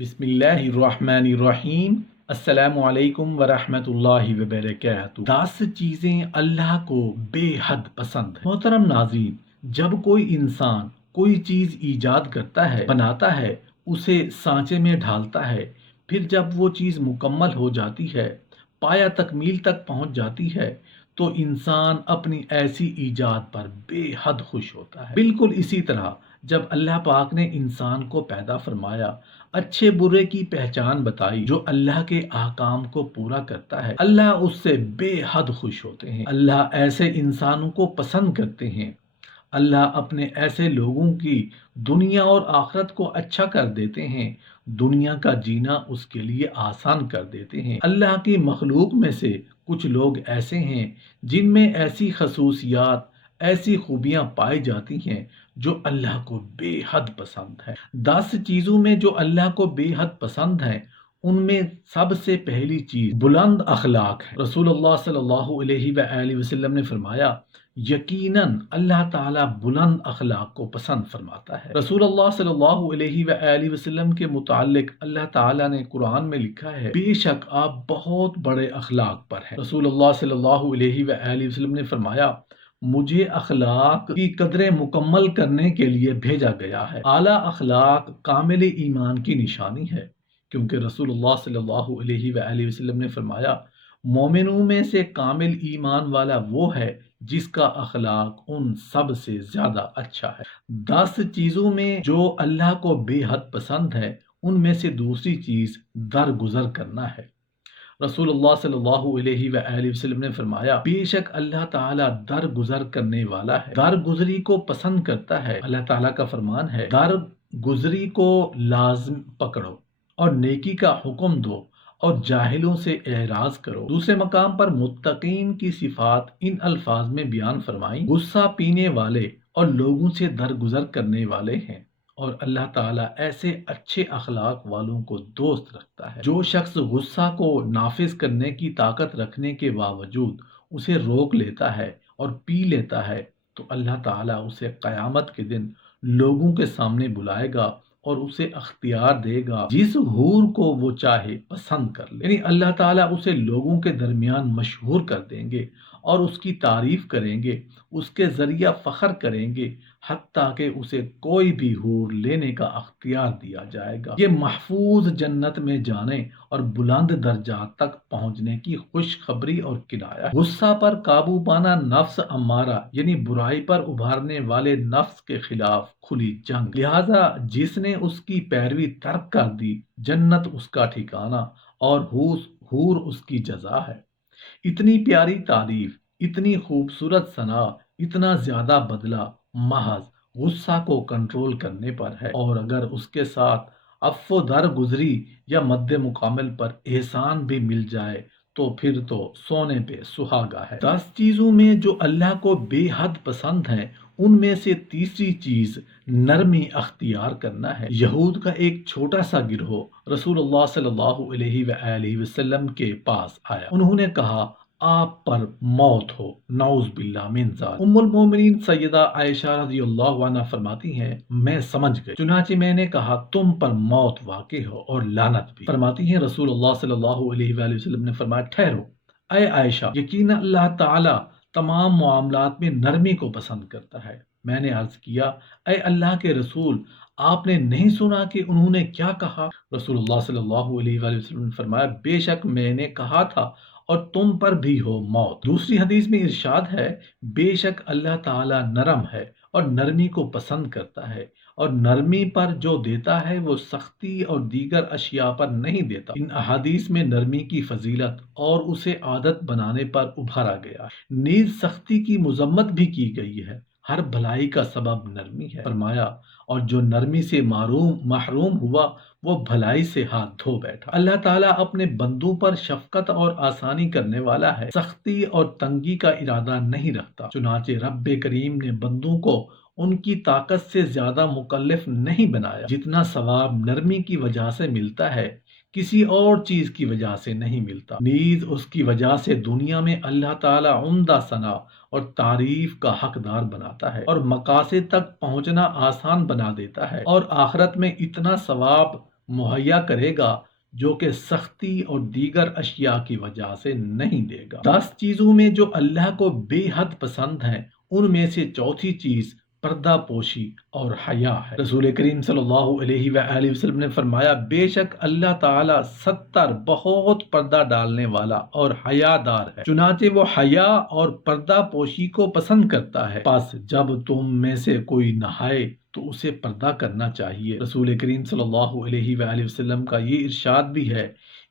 بسم اللہ الرحمن الرحیم۔ السلام علیکم ورحمۃ اللہ وبرکاتہ۔ 10 چیزیں اللہ کو بے حد پسند ہیں۔ محترم ناظرین، جب کوئی انسان کوئی چیز ایجاد کرتا ہے، بناتا ہے، اسے سانچے میں ڈھالتا ہے، پھر جب وہ چیز مکمل ہو جاتی ہے، پایا تکمیل تک پہنچ جاتی ہے، تو انسان اپنی ایسی ایجاد پر بے حد خوش ہوتا ہے۔ بالکل اسی طرح جب اللہ پاک نے انسان کو پیدا فرمایا، اچھے برے کی پہچان بتائی، جو اللہ کے احکام کو پورا کرتا ہے، اللہ اس سے بے حد خوش ہوتے ہیں۔ اللہ ایسے انسانوں کو پسند کرتے ہیں۔ اللہ اپنے ایسے لوگوں کی دنیا اور آخرت کو اچھا کر دیتے ہیں، دنیا کا جینا اس کے لیے آسان کر دیتے ہیں۔ اللہ کی مخلوق میں سے کچھ لوگ ایسے ہیں جن میں ایسی خصوصیات، ایسی خوبیاں پائی جاتی ہیں جو اللہ کو بے حد پسند ہے۔ 10 چیزوں میں جو اللہ کو بے حد پسند ہیں، ان میں سب سے پہلی چیز بلند اخلاق ہے۔ رسول اللہ صلی اللہ علیہ وآلہ وسلم نے فرمایا، یقیناً اللہ تعالیٰ بلند اخلاق کو پسند فرماتا ہے۔ رسول اللہ صلی اللہ علیہ وآلہ وسلم کے متعلق اللہ تعالیٰ نے قرآن میں لکھا ہے، بے شک آپ بہت بڑے اخلاق پر ہیں۔ رسول اللہ صلی اللہ علیہ وآلہ وسلم نے فرمایا، مجھے اخلاق کی قدریں مکمل کرنے کے لیے بھیجا گیا ہے۔ اعلیٰ اخلاق کامل ایمان کی نشانی ہے، کیونکہ رسول اللہ صلی اللہ علیہ وآلہ وسلم نے فرمایا، مومنوں میں سے کامل ایمان والا وہ ہے جس کا اخلاق ان سب سے زیادہ اچھا ہے۔ 10 چیزوں میں جو اللہ کو بے حد پسند ہے، ان میں سے دوسری چیز درگزر کرنا ہے۔ رسول اللہ صلی اللہ علیہ وآلہ وسلم نے فرمایا، بے شک اللہ تعالیٰ درگزر کرنے والا ہے، درگزری کو پسند کرتا ہے۔ اللہ تعالیٰ کا فرمان ہے، درگزری کو لازم پکڑو اور نیکی کا حکم دو اور جاہلوں سے اعراض کرو۔ دوسرے مقام پر متقین کی صفات ان الفاظ میں بیان فرمائیں، غصہ پینے والے اور لوگوں سے درگزر کرنے والے ہیں، اور اللہ تعالیٰ ایسے اچھے اخلاق والوں کو دوست رکھتا ہے۔ جو شخص غصہ کو نافذ کرنے کی طاقت رکھنے کے باوجود اسے روک لیتا ہے اور پی لیتا ہے، تو اللہ تعالیٰ اسے قیامت کے دن لوگوں کے سامنے بلائے گا اور اسے اختیار دے گا جس حور کو وہ چاہے پسند کر لے۔ یعنی اللہ تعالیٰ اسے لوگوں کے درمیان مشہور کر دیں گے اور اس کی تعریف کریں گے، اس کے ذریعہ فخر کریں گے، حتیٰ کہ اسے کوئی بھی حور لینے کا اختیار دیا جائے گا۔ یہ محفوظ جنت میں جانے اور بلند درجات تک پہنچنے کی خوشخبری اور کنایہ ہے۔ غصہ پر قابو پانا نفس امارہ یعنی برائی پر ابھارنے والے نفس کے خلاف کھلی جنگ، لہذا جس نے اس کی پیروی ترک کر دی، جنت اس کا ٹھکانہ اور حور اس کی جزا ہے۔ اتنی پیاری تعریف، اتنی خوبصورت ثنا، اتنا زیادہ بدلہ محض غصہ کو کنٹرول کرنے پر ہے، اور اگر اس کے ساتھ عفو درگزری یا مد مقابل پر احسان بھی مل جائے تو پھر تو سونے پہ سہاگا ہے۔ 10 چیزوں میں جو اللہ کو بے حد پسند ہیں، ان میں سے تیسری چیز نرمی اختیار کرنا ہے۔ یہود کا ایک چھوٹا سا گروہ رسول اللہ صلی اللہ علیہ وآلہ وسلم کے پاس آیا۔ انہوں نے کہا، آپ پر موت ہو، نعوذ باللہ من ذالک۔ ام المومنین سیدہ عائشہ رضی اللہ عنہا فرماتی ہیں، میں سمجھ گئی، چنانچہ میں نے کہا، تم پر موت واقع ہو اور لعنت بھی۔ فرماتی ہیں رسول اللہ صلی اللہ علیہ وآلہ وسلم نے فرمایا، ٹھہرو اے عائشہ، یقینا اللہ تعالیٰ تمام معاملات میں نرمی کو پسند کرتا ہے۔ میں نے عرض کیا، اے اللہ کے رسول، آپ نے نہیں سنا کہ انہوں نے کیا کہا؟ رسول اللہ صلی اللہ علیہ وآلہ وسلم نے فرمایا، بے شک میں نے کہا تھا، اور تم پر بھی ہو موت۔ دوسری حدیث میں ارشاد ہے، بے شک اللہ تعالیٰ نرم ہے اور نرمی کو پسند کرتا ہے، اور نرمی پر جو دیتا ہے وہ سختی اور دیگر اشیاء پر نہیں دیتا۔ ان احادیث میں نرمی کی فضیلت اور اسے عادت بنانے پر ابھارا گیا ہے۔ نیز سختی کی مذمت بھی کی گئی ہے۔ ہر بھلائی کا سبب نرمی ہے، فرمایا، اور جو نرمی سے محروم ہوا وہ بھلائی سے ہاتھ دھو بیٹھا۔ اللہ تعالیٰ اپنے بندوں پر شفقت اور آسانی کرنے والا ہے، سختی اور تنگی کا ارادہ نہیں رکھتا۔ چنانچہ رب کریم نے بندوں کو ان کی طاقت سے زیادہ مکلف نہیں بنایا۔ جتنا ثواب نرمی کی وجہ سے ملتا ہے، کسی اور چیز کی وجہ سے نہیں ملتا۔ نیز اس کی وجہ سے دنیا میں اللہ تعالیٰ عمدہ ثنا اور تعریف کا حقدار بناتا ہے، اور مقاصد تک پہنچنا آسان بنا دیتا ہے، اور آخرت میں اتنا ثواب مہیا کرے گا جو کہ سختی اور دیگر اشیاء کی وجہ سے نہیں دے گا۔ 10 چیزوں میں جو اللہ کو بے حد پسند ہیں ان میں سے چوتھی چیز پردہ پوشی اور حیا ہے۔ رسول کریم صلی اللہ علیہ وآلہ وسلم نے فرمایا بے شک اللہ تعالیٰ 70 بہت پردہ ڈالنے والا اور حیا دار ہے، چنانچہ وہ حیا اور پردہ پوشی کو پسند کرتا ہے، پس جب تم میں سے کوئی نہائے تو اسے پردہ کرنا چاہیے۔ رسول کریم صلی اللہ علیہ وآلہ وسلم کا یہ ارشاد بھی ہے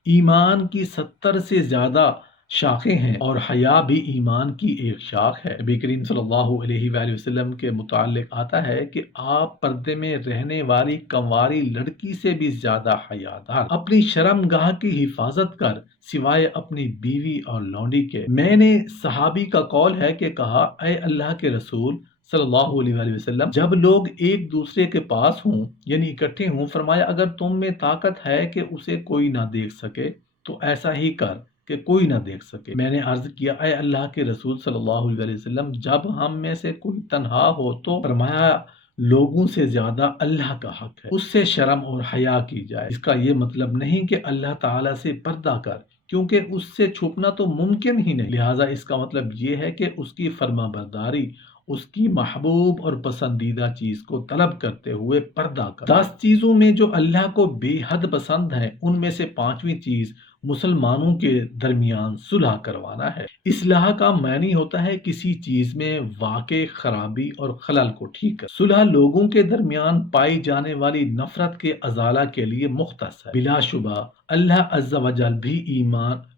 ایمان کی 70 سے زیادہ شاخیں ہیں اور حیا بھی ایمان کی ایک شاخ ہے۔ نبی کریم صلی اللہ علیہ وآلہ وسلم کے متعلق آتا ہے کہ آپ پردے میں رہنے والی کنواری لڑکی سے بھی زیادہ حیادار، اپنی شرم گاہ کی حفاظت کر سوائے اپنی بیوی اور لونڈی کے۔ میں نے صحابی کا قول ہے کہ کہا اے اللہ کے رسول صلی اللہ علیہ وآلہ وسلم جب لوگ ایک دوسرے کے پاس ہوں یعنی اکٹھے ہوں، فرمایا اگر تم میں طاقت ہے کہ اسے کوئی نہ دیکھ سکے تو ایسا ہی کر کہ کوئی نہ دیکھ سکے۔ میں نے عرض کیا اے اللہ کے رسول صلی اللہ علیہ وسلم جب ہم میں سے کوئی تنہا ہو تو؟ فرمایا لوگوں سے زیادہ اللہ کا حق ہے اس سے شرم اور حیا کی جائے۔ اس کا یہ مطلب نہیں کہ اللہ تعالیٰ سے پردہ کر، کیونکہ اس سے چھپنا تو ممکن ہی نہیں، لہٰذا اس کا مطلب یہ ہے کہ اس کی فرما برداری، اس کی محبوب اور پسندیدہ چیز کو طلب کرتے ہوئے پردہ کر۔ 10 چیزوں میں جو اللہ کو بے حد پسند ہیں ان میں سے 5ویں چیز مسلمانوں کے درمیان صلح کروانا ہے۔ اصلاح کا معنی ہوتا ہے کسی چیز میں واقع خرابی اور خلل کو ٹھیک کر۔ صلح لوگوں کے درمیان پائی جانے والی نفرت کے ازالہ کے لیے مختص ہے۔ بلا شبہ اللہ عز و جل بھی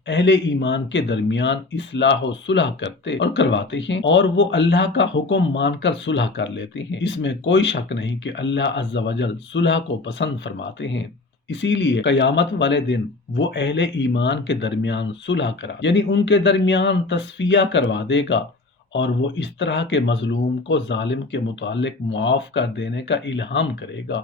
اہل ایمان کے درمیان اصلاح و صلح کرتے اور کرواتے ہیں، اور وہ اللہ کا حکم مان کر صلح کر لیتے ہیں۔ اس میں کوئی شک نہیں کہ اللہ عز و جل صلح کو پسند فرماتے ہیں، اسی لیے قیامت والے دن وہ اہل ایمان کے درمیان صلح کرا یعنی ان کے درمیان تصفیہ کروا دے گا، اور وہ اس طرح کے مظلوم کو ظالم کے متعلق معاف کر دینے کا الہام کرے گا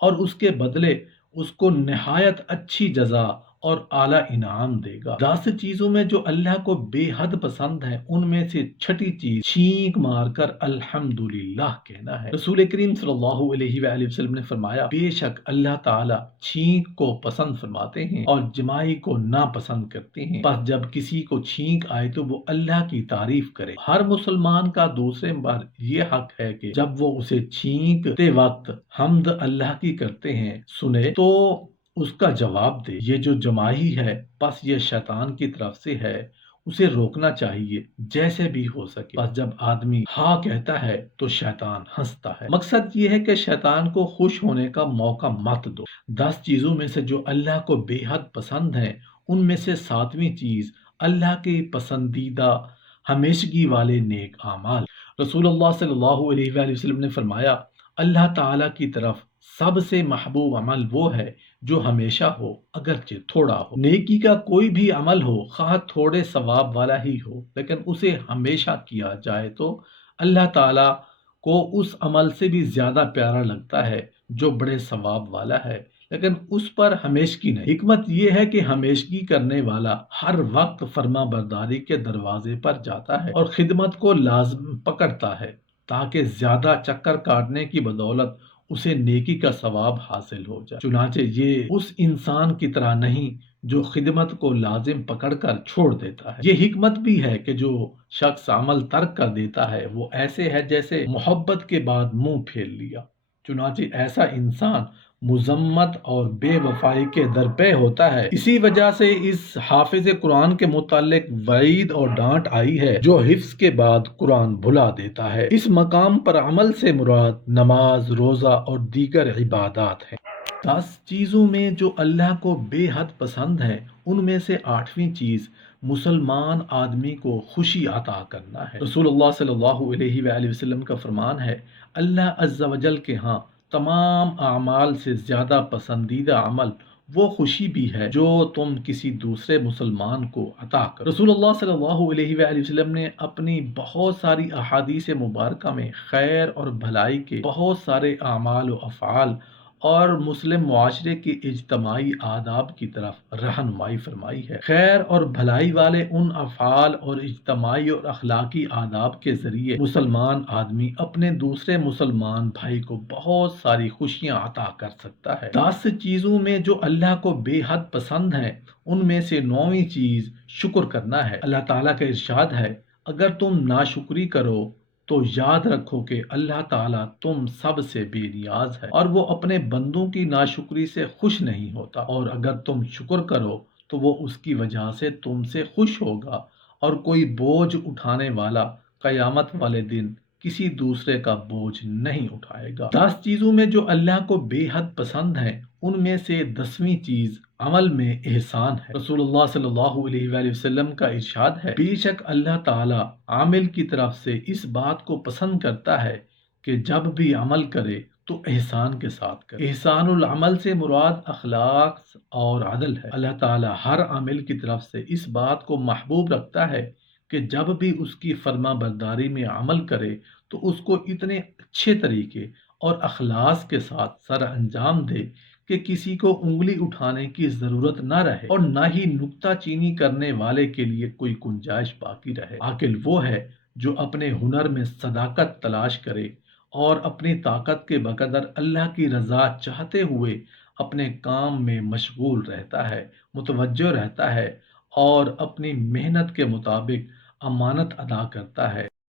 اور اس کے بدلے اس کو نہایت اچھی جزا اور اعلیٰ انعام دے گا۔ 10 چیزوں میں جو اللہ کو بے حد پسند ہیں ان میں سے 6ٹھی چیز چھینک مار کر الحمدللہ کہنا ہے۔ رسول کریم صلی اللہ علیہ وآلہ وسلم نے فرمایا بے شک اللہ تعالیٰ چھینک کو پسند فرماتے ہیں اور جمائی کو ناپسند کرتے ہیں، پس جب کسی کو چھینک آئے تو وہ اللہ کی تعریف کرے۔ ہر مسلمان کا دوسرے پر یہ حق ہے کہ جب وہ اسے چھینکتے وقت حمد اللہ کی کرتے ہیں سنے تو اس کا جواب دے۔ یہ جو جمائی ہے پس یہ شیطان کی طرف سے ہے، اسے روکنا چاہیے جیسے بھی ہو سکے۔ بس جب آدمی ہاں کہتا ہے تو شیطان ہنستا ہے۔ مقصد یہ ہے کہ شیطان کو خوش ہونے کا موقع مت دو۔ 10 چیزوں میں سے جو اللہ کو بے حد پسند ہیں ان میں سے 7ویں چیز اللہ کے پسندیدہ ہمیشگی والے نیک اعمال۔ رسول اللہ صلی اللہ علیہ وآلہ وسلم نے فرمایا اللہ تعالیٰ کی طرف سب سے محبوب عمل وہ ہے جو ہمیشہ ہو اگرچہ تھوڑا ہو۔ نیکی کا کوئی بھی عمل ہو خواہ تھوڑے ثواب والا ہی ہو لیکن اسے ہمیشہ کیا جائے تو اللہ تعالیٰ کو اس عمل سے بھی زیادہ پیارا لگتا ہے جو بڑے ثواب والا ہے لیکن اس پر ہمیشگی نہیں۔ حکمت یہ ہے کہ ہمیشگی کرنے والا ہر وقت فرما برداری کے دروازے پر جاتا ہے اور خدمت کو لازم پکڑتا ہے تاکہ زیادہ چکر کاٹنے کی بدولت اسے نیکی کا ثواب حاصل ہو جائے۔ چنانچہ یہ اس انسان کی طرح نہیں جو خدمت کو لازم پکڑ کر چھوڑ دیتا ہے۔ یہ حکمت بھی ہے کہ جو شخص عمل ترک کر دیتا ہے وہ ایسے ہے جیسے محبت کے بعد منہ پھیر لیا۔ چنانچہ ایسا انسان مذمت اور بے وفائی کے درپے ہوتا ہے۔ اسی وجہ سے اس حافظ قرآن کے متعلق وعید اور ڈانٹ آئی ہے جو حفظ کے بعد قرآن بھلا دیتا ہے۔ اس مقام پر عمل سے مراد نماز، روزہ اور دیگر عبادات ہیں۔ 10 چیزوں میں جو اللہ کو بے حد پسند ہے ان میں سے 8ویں چیز مسلمان آدمی کو خوشی عطا کرنا ہے۔ رسول اللہ صلی اللہ علیہ وآلہ وسلم کا فرمان ہے اللہ عز و جل کے ہاں تمام اعمال سے زیادہ پسندیدہ عمل وہ خوشی بھی ہے جو تم کسی دوسرے مسلمان کو عطا کرو۔ رسول اللہ صلی اللہ علیہ وآلہ وسلم نے اپنی بہت ساری احادیث مبارکہ میں خیر اور بھلائی کے بہت سارے اعمال و افعال اور مسلم معاشرے کے اجتماعی آداب کی طرف رہنمائی فرمائی ہے۔ خیر اور بھلائی والے ان افعال اور اجتماعی اور اخلاقی آداب کے ذریعے مسلمان آدمی اپنے دوسرے مسلمان بھائی کو بہت ساری خوشیاں عطا کر سکتا ہے۔ 10 چیزوں میں جو اللہ کو بے حد پسند ہیں، ان میں سے 9ویں چیز شکر کرنا ہے۔ اللہ تعالیٰ کا ارشاد ہے، اگر تم ناشکری کرو تو یاد رکھو کہ اللہ تعالیٰ تم سب سے بے نیاز ہے اور وہ اپنے بندوں کی ناشکری سے خوش نہیں ہوتا، اور اگر تم شکر کرو تو وہ اس کی وجہ سے تم سے خوش ہوگا، اور کوئی بوجھ اٹھانے والا قیامت والے دن کسی دوسرے کا بوجھ نہیں اٹھائے گا۔ 10 چیزوں میں جو اللہ کو بے حد پسند ہیں، ان میں سے 10ویں چیز عمل میں احسان ہے۔ رسول اللہ صلی اللہ علیہ وآلہ وسلم کا ارشاد ہے، بے شک اللہ تعالی عامل کی طرف سے اس بات کو پسند کرتا ہے کہ جب بھی عمل کرے تو احسان کے ساتھ کرے۔ احسان العمل سے مراد اخلاق اور عدل ہے۔ اللہ تعالی ہر عامل کی طرف سے اس بات کو محبوب رکھتا ہے کہ جب بھی اس کی فرما برداری میں عمل کرے تو اس کو اتنے اچھے طریقے اور اخلاص کے ساتھ سر انجام دے کہ کسی کو انگلی اٹھانے کی ضرورت نہ رہے اور نہ ہی نکتہ چینی کرنے والے کے لیے کوئی گنجائش باقی رہے۔ عاقل وہ ہے جو اپنے ہنر میں صداقت تلاش کرے اور اپنی طاقت کے بقدر اللہ کی رضا چاہتے ہوئے اپنے کام میں مشغول رہتا ہے، متوجہ رہتا ہے اور اپنی محنت کے مطابق امانت ادا کرتا ہے۔